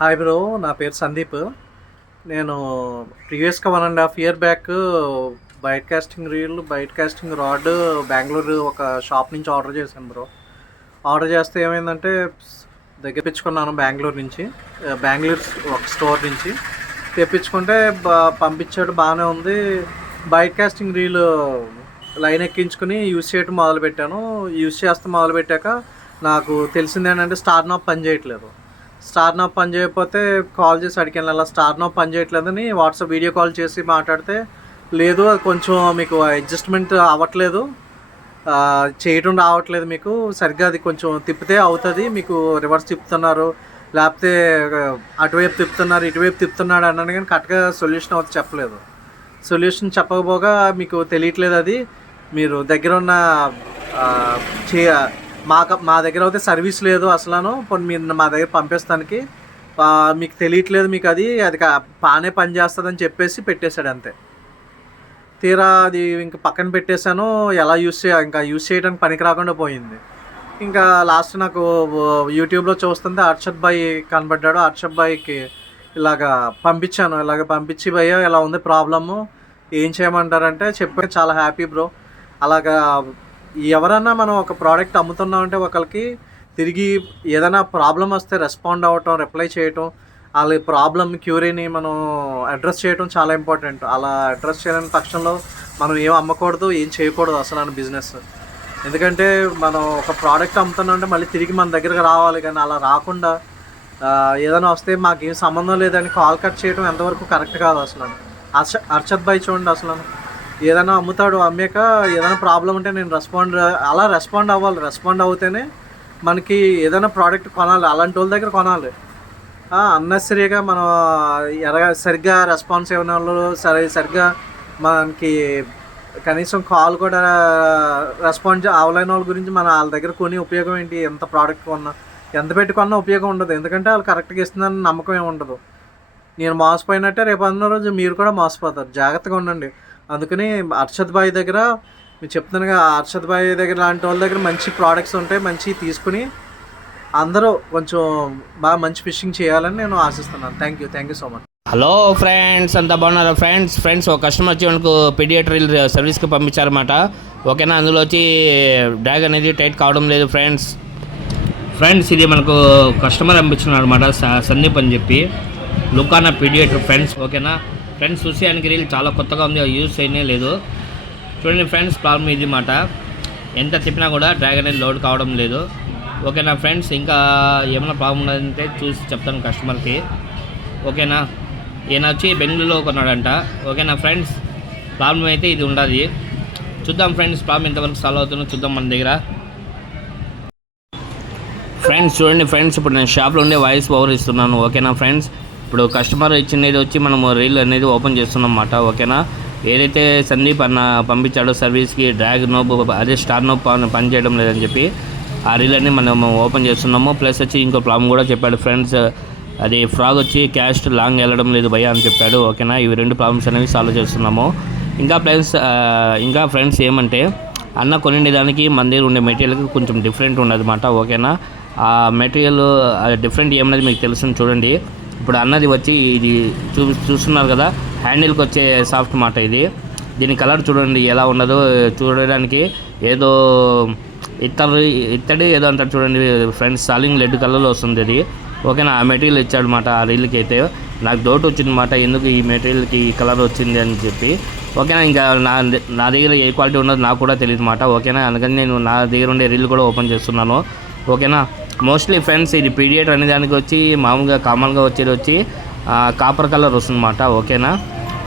Hi bro, నా పేరు సందీప్. నేను ప్రీవియస్‌గా 1 ½ year back bait casting reel, bait casting rod Bengaluru ఒక షాప్ నుంచి ఆర్డర్ చేశాను బ్రో. ఆర్డర్ చేస్తే ఏమైందంటే తెప్పించుకున్నాను బెంగుళూరు నుంచి. బెంగుళూరు ఒక స్టోర్ నుంచి తెప్పించుకుంటే పంపించాడు, బాగానే ఉంది. బైట్ కాస్టింగ్ రీల్ లైన్ ఎక్కించుకుని యూజ్ చేయడం మొదలుపెట్టాను. యూజ్ చేస్తే మొదలుపెట్టాక నాకు తెలిసిందేంటంటే స్టార్ నాబ్ పని చేయట్లేదు. స్టార్ నాబ్ పని చేయకపోతే కాల్ చేసి అడిగాను, అలా స్టార్ నాబ్ పని చేయట్లేదని వాట్సాప్ వీడియో కాల్ చేసి మాట్లాడితే, లేదు అది కొంచెం మీకు అడ్జస్ట్మెంట్ అవ్వట్లేదు, చేయడం రావట్లేదు మీకు సరిగ్గా, అది కొంచెం తిప్పితే అవుతుంది, మీకు రివర్స్ తిప్పుతున్నారు, లేకపోతే అటువైపు తిప్పుతున్నారు, ఇటువైపు తిప్పుతున్నాడు అన్నాను. కానీ కరెక్ట్గా సొల్యూషన్ అవుతుంది చెప్పలేదు. సొల్యూషన్ చెప్పకపోగా మీకు తెలియట్లేదు, అది మీరు దగ్గర ఉన్న మా దగ్గర అయితే సర్వీస్ లేదు అసలు, మీరు మా దగ్గర పంపిస్తానికి మీకు తెలియట్లేదు, మీకు అది బాగానే పని చేస్తుందని చెప్పేసి పెట్టేశాడు అంతే. తీరా అది ఇంకా పక్కన పెట్టేశాను. ఎలా ఇంకా యూస్ చేయడానికి పనికి రాకుండా పోయింది. ఇంకా లాస్ట్ నాకు యూట్యూబ్లో చూస్తుంటే అర్షద్ భాయ్ కనబడ్డాడు. అర్షద్ భాయ్కి పంపించాను. పంపించి భయ్య ఇలా ఉంది ప్రాబ్లము, ఏం చేయమంటారంటే చెప్పాను. చాలా హ్యాపీ బ్రో. అలాగా ఎవరన్నా మనం ఒక ప్రోడక్ట్ అమ్ముతున్నామంటే ఒకరికి తిరిగి ఏదైనా ప్రాబ్లం వస్తే రెస్పాండ్ అవ్వటం, రిప్లై చేయటం, వాళ్ళ ప్రాబ్లమ్ క్యూరీని మనం అడ్రస్ చేయటం చాలా ఇంపార్టెంట్. అలా అడ్రస్ చేయలేని పక్షంలో మనం ఏం అమ్మకూడదు, ఏం చేయకూడదు అసలు అని బిజినెస్. ఎందుకంటే మనం ఒక ప్రోడక్ట్ అమ్ముతున్నామంటే మళ్ళీ తిరిగి మన దగ్గరకు రావాలి, కానీ అలా రాకుండా ఏదైనా వస్తే మాకేం సంబంధం లేదని కాల్ కట్ చేయడం ఎంతవరకు కరెక్ట్ కాదు అసలు. అర్షద్ భాయ్ చూడండి, అసలు ఏదైనా అమ్ముతాడు, అమ్మాక ఏదైనా ప్రాబ్లం ఉంటే నేను రెస్పాండ్ అవ్వాలి. రెస్పాండ్ అవుతేనే మనకి ఏదైనా ప్రోడక్ట్ కొనాలి, అలాంటి వాళ్ళ దగ్గర కొనాలి. అన్నెసరీగా మనం సరిగ్గా రెస్పాన్స్ ఇవ్వని వాళ్ళు, సరిగ్గా మనకి కనీసం కాల్ కూడా రెస్పాన్స్ అవ్వలేని వాళ్ళ గురించి మన వాళ్ళ దగ్గర కొని ఉపయోగం ఏంటి? ఎంత ప్రోడక్ట్ కొన్నా, ఎంత పెట్టుకున్నా ఉపయోగం ఉండదు. ఎందుకంటే వాళ్ళు కరెక్ట్గా ఇస్తుందని నమ్మకం ఏమి ఉండదు. నేను మోసపోయినట్టే రేపు అన్న రోజు మీరు కూడా మోసపోతారు. జాగ్రత్తగా ఉండండి. అందుకని అర్షద్ భాయ్ దగ్గర మీరు చెప్తున్నాను కదా, అర్షద్ భాయ్ దగ్గర లాంటి వాళ్ళ దగ్గర మంచి ప్రోడక్ట్స్ ఉంటాయి, మంచి తీసుకుని అందరూ కొంచెం బాగా మంచి ఫిషింగ్ చేయాలని నేను ఆశిస్తున్నాను. Thank you so much. Hello friends, అంతా బాగున్నారా ఫ్రెండ్స్ ఒక కస్టమర్ వచ్చి మనకు పీడియాట్రిల్ సర్వీస్కి పంపించారన్నమాట. ఓకేనా, అందులో వచ్చి డ్రాగ్ అనేది టైట్ కావడం లేదు ఫ్రెండ్స్ ఇది మనకు కస్టమర్ పంపించినారు అనమాట, సందీప్ అని చెప్పి, లుకానా పీడియాట్రిక్ ఫ్రెండ్స్. ఓకేనా ఫ్రెండ్స్, చూసేయానికి రీల్ చాలా కొత్తగా ఉంది, యూజ్ చేయనే లేదు. చూడండి ఫ్రెండ్స్, ప్రాబ్లం ఇది మాట, ఎంత తిప్పినా కూడా డ్రాగ్ అనేది లోడ్ కావడం లేదు. ఓకేనా ఫ్రెండ్స్, ఇంకా ఏమైనా ప్రాబ్లం ఉన్నదంటే చూసి చెప్తాను కస్టమర్కి. ఓకేనా, ఈయన వచ్చి బెంగళూరులో కొన్నాడంట. ఓకేనా ఫ్రెండ్స్, ప్రాబ్లం అయితే ఇది ఉండాలి. చూద్దాం ఫ్రెండ్స్, ప్రాబ్లం ఎంతవరకు సాల్వ్ అవుతుందో చూద్దాం మన దగ్గర. ఫ్రెండ్స్ చూడండి ఫ్రెండ్స్, ఇప్పుడు నేను షాప్లో ఉండే వాయిస్ ఓవర్ ఇస్తున్నాను. ఓకేనా ఫ్రెండ్స్, ఇప్పుడు కస్టమర్ ఇచ్చినది వచ్చి మనము రీల్ అనేది ఓపెన్ చేస్తున్నాం అన్నమాట. ఓకేనా, ఏదైతే సందీప్ అన్న పంపించాడో సర్వీస్కి డ్రాగ్ నోబ్, అదే స్టార్ నోబ్ పని చేయడం లేదని చెప్పి ఆ రీల్ అన్ని మనం ఓపెన్ చేస్తున్నాము. ప్లస్ వచ్చి ఇంకో ప్రాబ్లం కూడా చెప్పాడు ఫ్రెండ్స్, అది ఫ్రాగ్ వచ్చి క్యాస్ట్ లాంగ్ వెళ్ళడం లేదు భయ్యా అని చెప్పాడు. ఓకేనా, ఇవి 2 ప్రాబ్లమ్స్ అనేవి సాల్వ్ చేస్తున్నాము. ఇంకా ఫ్రెండ్స్ ఏమంటే, అన్న కొనిండే దానికి మన దగ్గర ఉండే మెటీరియల్కి కొంచెం డిఫరెంట్ ఉండదు అన్నమాట. ఓకేనా, ఆ మెటీరియల్ డిఫరెంట్ ఏమన్నది మీకు తెలుస్తుంది చూడండి. ఇప్పుడు అన్నది వచ్చి ఇది చూస్తున్నారు కదా, హ్యాండిల్కి వచ్చే సాఫ్ట్ మాట ఇది. దీని కలర్ చూడండి ఎలా ఉన్నదో, చూడడానికి ఏదో ఇత్తడి ఏదో అంటారు చూడండి ఫ్రెండ్స్, సాలింగ్ రెడ్ కలర్లో వస్తుంది అది. ఓకేనా, ఆ మెటీరియల్ ఇచ్చాడు మాట ఆ రీల్కి. అయితే నాకు డౌట్ వచ్చింది మాట, ఎందుకు ఈ మెటీరియల్కి ఈ కలర్ వచ్చింది అని చెప్పి. ఓకేనా, ఇంకా నా దగ్గర ఏ క్వాలిటీ ఉన్నది నాకు కూడా తెలియదు మాట. ఓకేనా, అందుకని నేను నా దగ్గర ఉండే రీల్ కూడా ఓపెన్ చేస్తున్నాను. ఓకేనా, మోస్ట్లీ ఫ్రెండ్స్ ఇది పీడియాట్ అనే దానికి వచ్చి మామూలుగా కామన్గా వచ్చి కాపర్ కలర్ వస్తుందన్నమాట. ఓకేనా,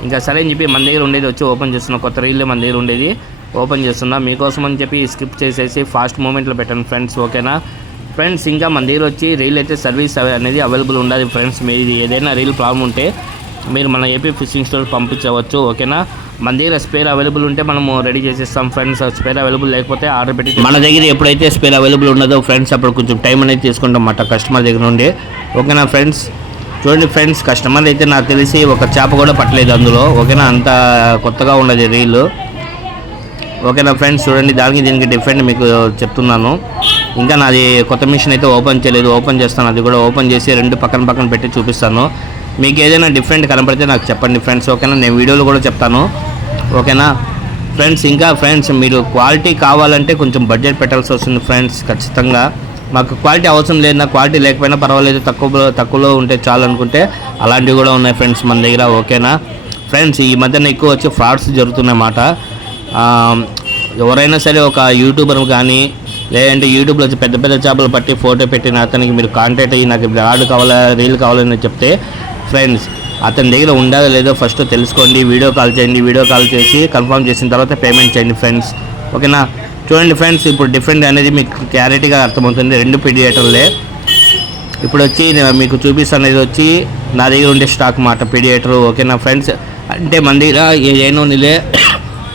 ఇంకా సరే అని చెప్పి మన దగ్గర ఉండేది వచ్చి ఓపెన్ చేస్తున్నా, కొత్త రీల్లే మన దగ్గర ఉండేది ఓపెన్ చేస్తున్నా మీకోసం అని చెప్పి స్కిప్ చేసేసి ఫాస్ట్ మూమెంట్లో పెట్టాను ఫ్రెండ్స్. ఓకేనా ఫ్రెండ్స్, ఇంకా మన దగ్గర వచ్చి రీల్ అయితే సర్వీస్ అనేది అవైలబుల్ ఉండాలి ఫ్రెండ్స్. మీరు ఏదైనా రీల్ ప్రాబ్లం ఉంటే మీరు మన ఏపీ ఫిషింగ్ స్టోర్ పంపించవచ్చు. ఓకేనా, మన దగ్గర స్పేర్ అవైలబుల్ ఉంటే మనము రెడీ చేసేస్తాం ఫ్రెండ్స్. స్పేర్ అవైలబుల్ లేకపోతే ఆర్డర్ పెట్టి మన దగ్గర ఎప్పుడైతే స్పేర్ అవైలబుల్ ఉన్నదో ఫ్రెండ్స్ అప్పుడు కొంచెం టైం అనేది తీసుకుంటాం అన్నమాట కస్టమర్ దగ్గర నుండి. ఓకేనా ఫ్రెండ్స్, చూడండి ఫ్రెండ్స్, కస్టమర్ అయితే నాకు తెలిసి ఒక చేప కూడా పట్టలేదు అందులో. ఓకేనా, అంత కొత్తగా ఉన్నది రీల్. ఓకేనా ఫ్రెండ్స్, చూడండి దానికి దీనికి డిఫరెంట్ మీకు చెప్తున్నాను. ఇంకా నాది కొత్త మిషన్ అయితే ఓపెన్ చేయలేదు, ఓపెన్ చేస్తాను. అది కూడా ఓపెన్ చేసి రెండు పక్కన పక్కన పెట్టి చూపిస్తాను. మీకు ఏదైనా డిఫరెంట్ కనపడితే నాకు చెప్పండి ఫ్రెండ్స్, ఓకేనా. నేను వీడియోలో కూడా చెప్తాను, ఓకేనా ఫ్రెండ్స్. ఇంకా ఫ్రెండ్స్ మీరు క్వాలిటీ కావాలంటే కొంచెం బడ్జెట్ పెట్టాల్సి వస్తుంది ఫ్రెండ్స్ ఖచ్చితంగా. మాకు క్వాలిటీ అవసరం లేదు, నాకు క్వాలిటీ లేకపోయినా పర్వాలేదు, తక్కువలో ఉంటే చాలు అనుకుంటే అలాంటివి కూడా ఉన్నాయి ఫ్రెండ్స్ మన దగ్గర, ఓకేనా ఫ్రెండ్స్. ఈ మధ్యన ఎక్కువ వచ్చి ఫ్రాడ్స్ జరుగుతున్నమాట. ఎవరైనా సరే ఒక యూట్యూబర్ కానీ లేదంటే యూట్యూబ్లో వచ్చి పెద్ద పెద్ద చేపలు పట్టి ఫోటో పెట్టిన అతనికి మీరు కాంటాక్ట్ అయ్యి నాకు రాడ్ కావాలా రీల్ కావాలని చెప్తే ఫ్రెండ్స్ అతని దగ్గర ఉండాలో లేదో ఫస్ట్ తెలుసుకోండి. వీడియో కాల్ చేయండి, వీడియో కాల్ చేసి కన్ఫర్మ్ చేసిన తర్వాత పేమెంట్ చేయండి ఫ్రెండ్స్, ఓకేనా. చూడండి ఫ్రెండ్స్, ఇప్పుడు డిఫరెంట్ అనేది మీకు క్లారిటీగా అర్థమవుతుంది. 2 పీడియేటర్లే ఇప్పుడు వచ్చి మీకు చూపిస్తున్నది వచ్చి నా దగ్గర ఉండే స్టాక్ మాట పీడియేటర్, ఓకేనా ఫ్రెండ్స్. అంటే మన దగ్గర ఏదైనా నిలే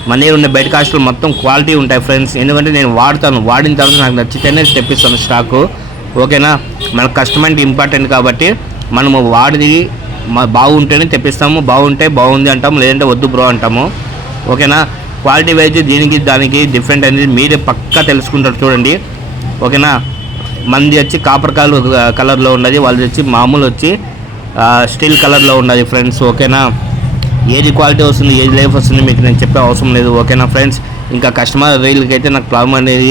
మన దగ్గర ఉండే బయట కాస్ట్లు మొత్తం క్వాలిటీ ఉంటాయి ఫ్రెండ్స్. ఎందుకంటే నేను వాడతాను, వాడిన తర్వాత నాకు నచ్చితేనే తెప్పిస్తాను స్టాకు, ఓకేనా. మన కస్టమర్కి ఇంపార్టెంట్ కాబట్టి మనము వాడిది బాగుంటేనే తెప్పిస్తాము. బాగుంటే బాగుంది అంటాము, లేదంటే వద్దు బ్రో అంటాము, ఓకేనా. క్వాలిటీ వైజ్ దీనికి దానికి డిఫరెంట్ అనేది మీరే పక్కా తెలుసుకుంటారు చూడండి, ఓకేనా. మనది వచ్చి కాపర్ కలర్లో ఉన్నది, వాళ్ళది వచ్చి మామూలు వచ్చి స్టీల్ కలర్లో ఉన్నది ఫ్రెండ్స్, ఓకేనా. ఏది క్వాలిటీ వస్తుంది ఏది లైఫ్ వస్తుంది మీకు నేను చెప్పే అవసరం లేదు, ఓకేనా ఫ్రెండ్స్. ఇంకా కస్టమర్ రీల్కి అయితే నాకు ప్రాబ్లం అనేది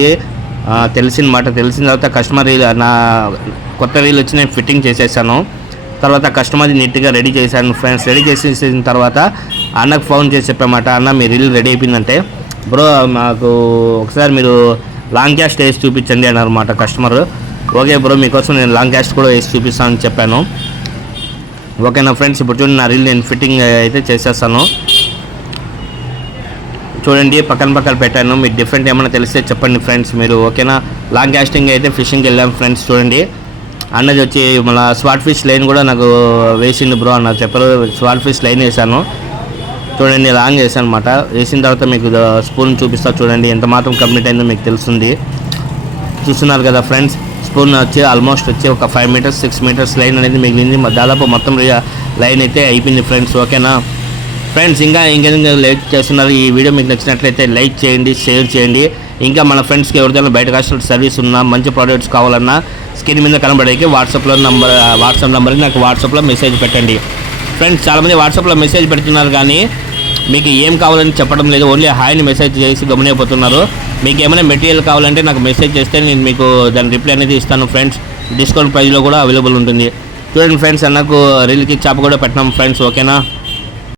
తెలిసిన తర్వాత కస్టమర్ రీల్ నా కొత్త రీల్ వచ్చి నేను ఫిట్టింగ్ చేసేసాను. తర్వాత కస్టమర్ది నీట్గా రెడీ చేశాను ఫ్రెండ్స్. రెడీ చేసేసిన తర్వాత అన్నకు ఫోన్ చేసి చెప్పామాట, అన్న మీ రీల్ రెడీ అయిపోయిందంటే బ్రో మాకు ఒకసారి మీరు లాంగ్ క్యాస్ట్ వేసి చూపించండి అన్నమాట కస్టమర్. ఓకే బ్రో మీకోసం నేను లాంగ్ క్యాస్ట్ కూడా వేసి చూపిస్తానని చెప్పాను, ఓకేనా ఫ్రెండ్స్. ఇప్పుడు చూడండి నా రీల్ నేను ఫిట్టింగ్ అయితే చేసేస్తాను చూడండి, పక్కన పెట్టాను. మీకు డిఫరెంట్ ఏమైనా తెలిస్తే చెప్పండి ఫ్రెండ్స్ మీరు, ఓకేనా. లాంగ్ క్యాస్టింగ్ అయితే ఫిషింగ్కి వెళ్ళాం ఫ్రెండ్స్. చూడండి అన్నది వచ్చి మళ్ళీ స్వాట్ ఫిష్ లైన్ కూడా నాకు వేసింది బ్రో అన్న చెప్పారు. స్వాట్ ఫిష్ లైన్ వేసాను చూడండి, లాంగ్ వేసాను అనమాట. వేసిన తర్వాత మీకు స్పూన్ చూపిస్తా చూడండి ఎంత మాత్రం కంప్లీట్ అయిందో మీకు తెలుస్తుంది. చూస్తున్నారు కదా ఫ్రెండ్స్, స్పూన్ వచ్చి ఆల్మోస్ట్ వచ్చి ఒక 5 మీటర్స్ 6 మీటర్స్ లైన్ అనేది మిగిలింది. దాదాపు మొత్తం లైన్ అయితే అయిపోయింది ఫ్రెండ్స్, ఓకేనా ఫ్రెండ్స్. ఇంకేదైనా లైక్ చేస్తున్నారు. ఈ వీడియో మీకు నచ్చినట్లయితే లైక్ చేయండి, షేర్ చేయండి. ఇంకా మన ఫ్రెండ్స్కి ఎవరిదైనా బయట కాస్టల్ సర్వీస్ ఉన్నా మంచి ప్రోడక్ట్స్ కావాలన్నా స్క్రీన్ మీద కనబడేకి వాట్సాప్ నెంబర్కి నాకు వాట్సాప్లో మెసేజ్ పెట్టండి ఫ్రెండ్స్. చాలామంది వాట్సాప్లో మెసేజ్ పెడుతున్నారు కానీ మీకు ఏం కావాలని చెప్పడం లేదు, ఓన్లీ హాయ్ని మెసేజ్ చేసి గమనిపోతున్నారు. మీకు ఏమైనా మెటీరియల్ కావాలంటే నాకు మెసేజ్ చేస్తే నేను మీకు దాని రిప్లై అనేది ఇస్తాను ఫ్రెండ్స్. డిస్కౌంట్ ప్రైస్లో కూడా అవైలబుల్ ఉంటుంది. చూడండి ఫ్రెండ్స్, అన్నకు రీల్కి చాప కూడా పెట్టినాం ఫ్రెండ్స్, ఓకేనా.